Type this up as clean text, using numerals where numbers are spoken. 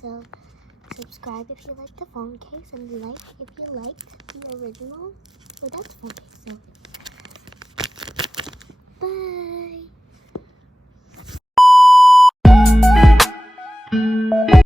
So subscribe if you like the phone case, and like if you like the original without the phone case. So bye.